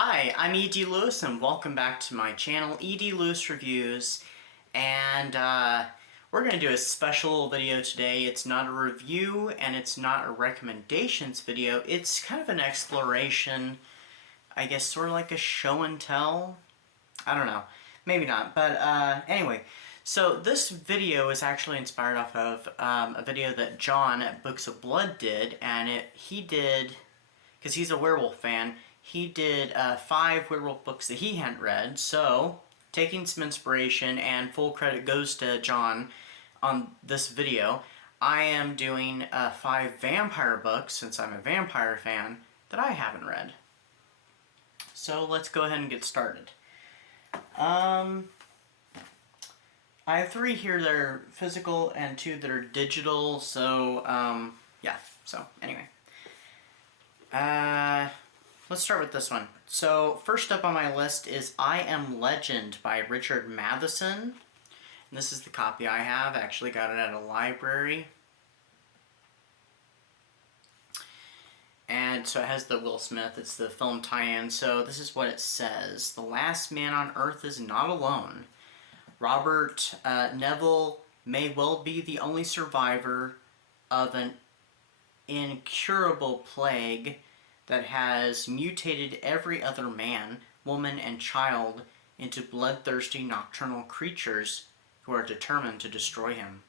Hi, I'm E.D. Lewis and welcome back to my channel, E.D. Lewis Reviews, and we're going to do a special video today. It's not a review and it's not a recommendations video. It's kind of an exploration, I guess sort of like a show and tell. I don't know, maybe not, but anyway. So this video is actually inspired off of a video that John at Books of Blood did, and he did, because he's a werewolf fan, he did 5 werewolf books that he hadn't read. So, taking some inspiration, and full credit goes to John on this video, I am doing 5 vampire books, since I'm a vampire fan, that I haven't read. So let's go ahead and get started. I have 3 here that are physical and 2 that are digital, so yeah, so anyway. Let's start with this one. So, first up on my list is I Am Legend by Richard Matheson. And this is the copy I have. I actually got it at a library. And so it has the Will Smith, it's the film tie-in. So this is what it says. The last man on Earth is not alone. Robert Neville may well be the only survivor of an incurable plague that has mutated every other man, woman, and child into bloodthirsty nocturnal creatures who are determined to destroy him.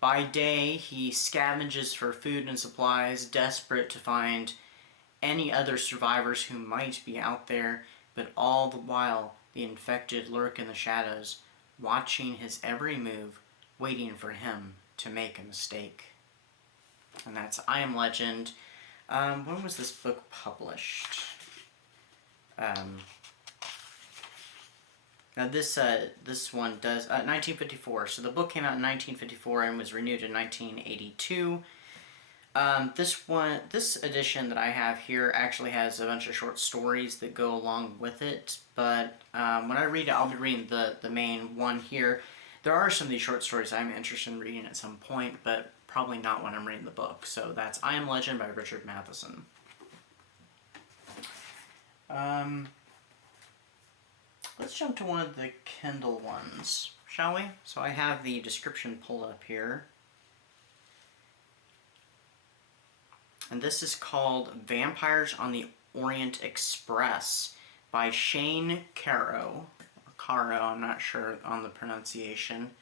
By day, he scavenges for food and supplies, desperate to find any other survivors who might be out there, but all the while the infected lurk in the shadows, watching his every move, waiting for him to make a mistake. And that's I Am Legend. When was this book published? Now this one does 1954. So the book came out in 1954 and was renewed in 1982. This edition that I have here actually has a bunch of short stories that go along with it. But when I read it, I'll be reading the main one here. There are some of these short stories I'm interested in reading at some point, but probably not when I'm reading the book. So that's I Am Legend by Richard Matheson. Let's jump to one of the Kindle ones, shall we? So I have the description pulled up here. And this is called Vampires on the Orient Express by Shane Carrow. Carrow, I'm not sure on the pronunciation.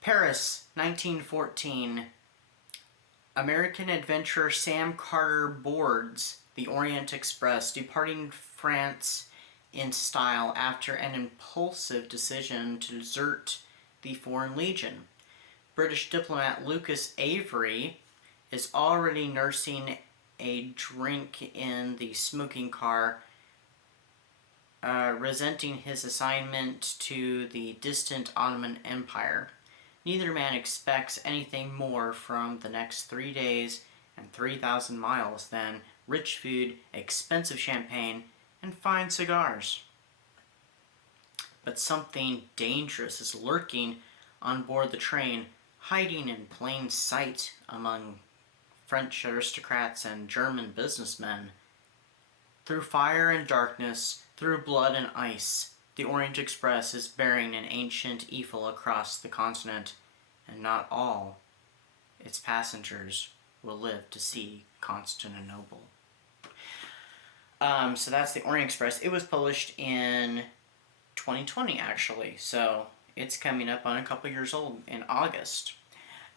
Paris, 1914. American adventurer Sam Carter boards the Orient Express, departing France in style after an impulsive decision to desert the Foreign Legion. British diplomat Lucas Avery is already nursing a drink in the smoking car, resenting his assignment to the distant Ottoman Empire. Neither man expects anything more from the next 3 days and 3,000 miles than rich food, expensive champagne, and fine cigars. But something dangerous is lurking on board the train, hiding in plain sight among French aristocrats and German businessmen. Through fire and darkness, through blood and ice, the Orient Express is bearing an ancient eagle across the continent, and not all its passengers will live to see Constantinople. So that's the Orient Express. It was published in 2020, actually, so it's coming up on a couple years old in August.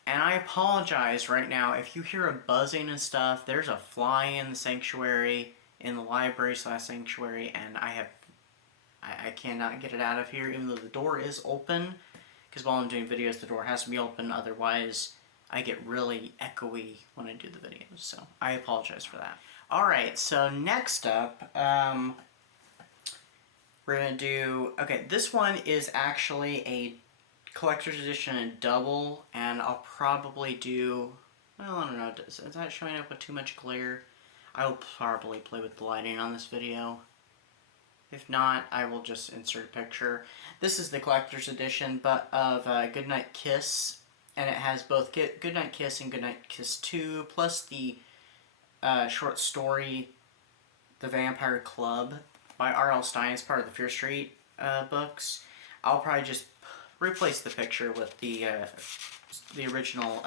And I apologize right now if you hear a buzzing and stuff. There's a fly in the sanctuary, in the library/sanctuary, and I cannot get it out of here, even though the door is open, because while I'm doing videos, the door has to be open, otherwise I get really echoey when I do the videos, so I apologize for that. Alright, so next up, we're going to do, okay, this one is actually a collector's edition and double, and I'll probably do, well, I don't know, is that showing up with too much glare? I will probably play with the lighting on this video. If not, I will just insert a picture. This is the collector's edition of Goodnight Kiss, and it has both Goodnight Kiss and Goodnight Kiss 2, plus the short story The Vampire Club by R.L. Stine. It's part of the Fear Street books. I'll probably just replace the picture with the original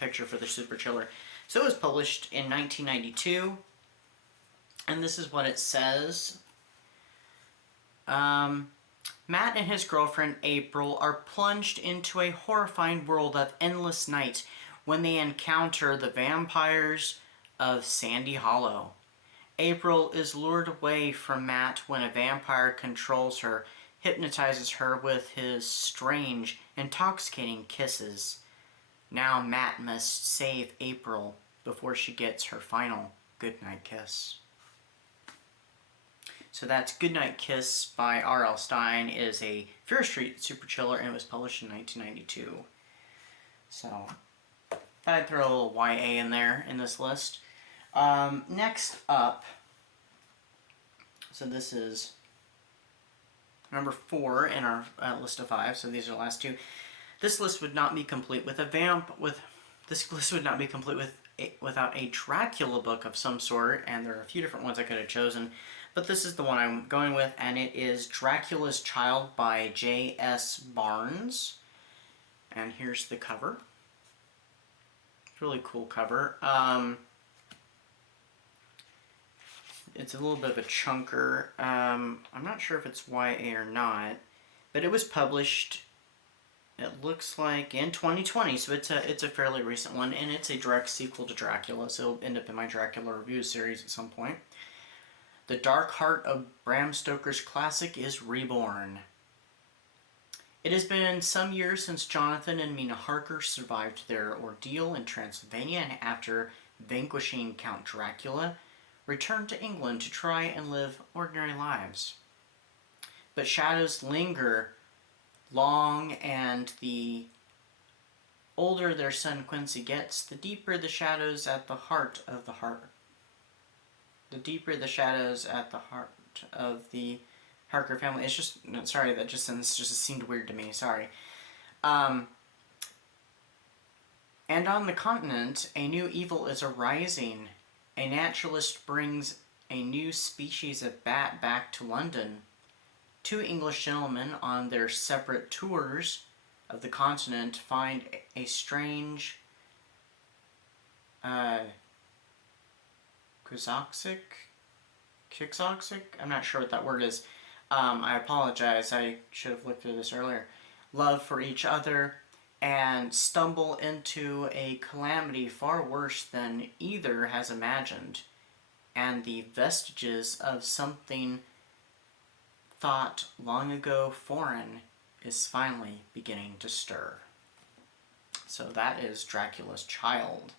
picture for the Super Chiller. So it was published in 1992, and this is what it says. Matt and his girlfriend April are plunged into a horrifying world of endless night when they encounter the vampires of Sandy Hollow. April is lured away from Matt when a vampire controls her, hypnotizes her with his strange, intoxicating kisses. Now Matt must save April before she gets her final goodnight kiss. So that's Goodnight Kiss by R.L. Stine. It is a Fear Street Super Chiller, and it was published in 1992. So, I'd throw a little YA in there in this list. Next up, so this is number 4 in our list of 5, so these are the last 2. This list would not be complete with without a Dracula book of some sort, and there are a few different ones I could have chosen. But this is the one I'm going with, and it is Dracula's Child by J.S. Barnes. And here's the cover. Really cool cover. It's a little bit of a chunker. I'm not sure if it's YA or not, but it was published, it looks like, in 2020, so it's a fairly recent one, and it's a direct sequel to Dracula, so it'll end up in my Dracula review series at some point. The dark heart of Bram Stoker's classic is reborn. It has been some years since Jonathan and Mina Harker survived their ordeal in Transylvania, and after vanquishing Count Dracula, returned to England to try and live ordinary lives. But shadows linger long, and the older their son Quincy gets, the deeper the shadows at the heart of the heart. The deeper the shadows at the heart of the Harker family. It's just, no, sorry, that just seemed weird to me, sorry. And on the continent, a new evil is arising. A naturalist brings a new species of bat back to London. 2 English gentlemen on their separate tours of the continent find a strange Quixotic? I'm not sure what that word is. I apologize, I should have looked through this earlier. Love for each other, and stumble into a calamity far worse than either has imagined, and the vestiges of something thought long ago foreign is finally beginning to stir. So that is Dracula's Child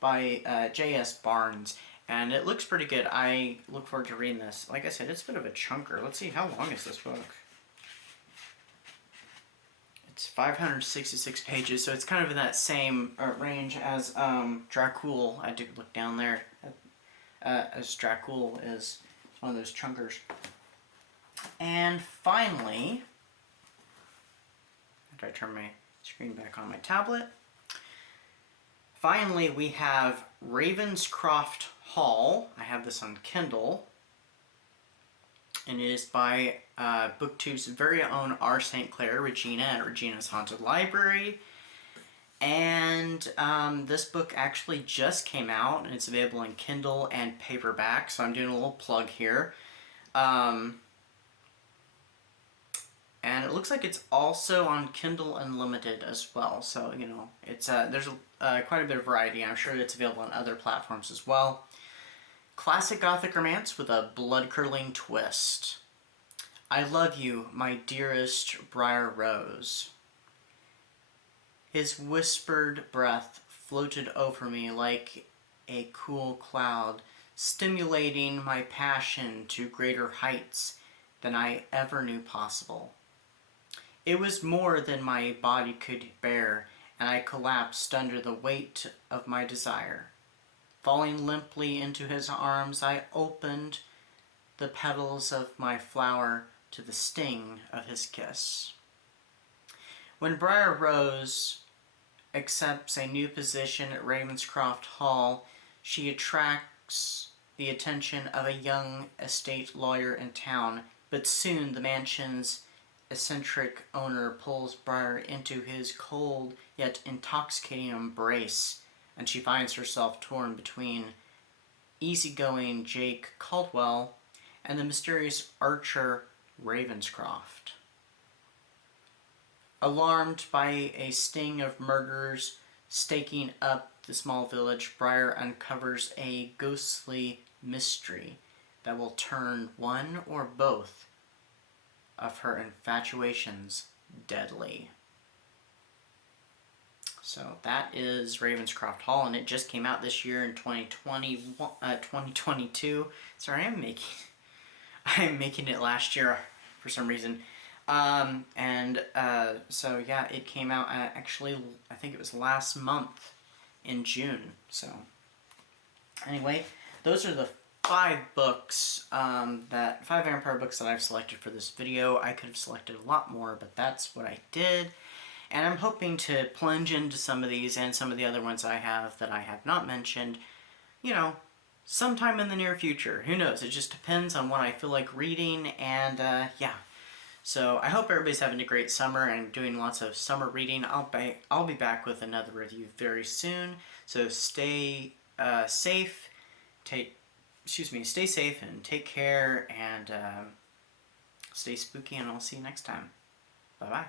by J.S. Barnes, and it looks pretty good. I look forward to reading this. Like I said, it's a bit of a chunker. Let's see, how long is this book? It's 566 pages, so it's kind of in that same range as Dracula. I did look down there, as Dracula is one of those chunkers. And finally, after I turn my screen back on my tablet, finally we have Ravenscroft Hall. I have this on Kindle, and it is by BookTube's very own R. St. Clair, Regina, at Regina's Haunted Library. And this book actually just came out, and it's available in Kindle and paperback, so I'm doing a little plug here. And it looks like it's also on Kindle Unlimited as well, so, you know, it's there's quite a bit of variety. I'm sure it's available on other platforms as well. Classic Gothic romance with a blood-curdling twist. I love you, my dearest Briar Rose. His whispered breath floated over me like a cool cloud, stimulating my passion to greater heights than I ever knew possible. It was more than my body could bear, and I collapsed under the weight of my desire. Falling limply into his arms, I opened the petals of my flower to the sting of his kiss. When Briar Rose accepts a new position at Ravenscroft Hall, she attracts the attention of a young estate lawyer in town, but soon the mansion's eccentric owner pulls Briar into his cold yet intoxicating embrace, and she finds herself torn between easygoing Jake Caldwell and the mysterious Archer Ravenscroft. Alarmed by a sting of murders staking up the small village, Briar uncovers a ghostly mystery that will turn one or both of her infatuations deadly. So that is Ravenscroft Hall, and it just came out this year in 2022. Sorry, I'm making it last year for some reason. So yeah, it came out actually, I think it was last month in June. So anyway, those are the 5 books, 5 vampire books that I've selected for this video. I could have selected a lot more, but that's what I did. And I'm hoping to plunge into some of these and some of the other ones I have that I have not mentioned, you know, sometime in the near future. Who knows? It just depends on what I feel like reading, and yeah. So I hope everybody's having a great summer and doing lots of summer reading. I'll be back with another review very soon. So stay safe. Stay safe and take care, and stay spooky, and I'll see you next time. Bye-bye.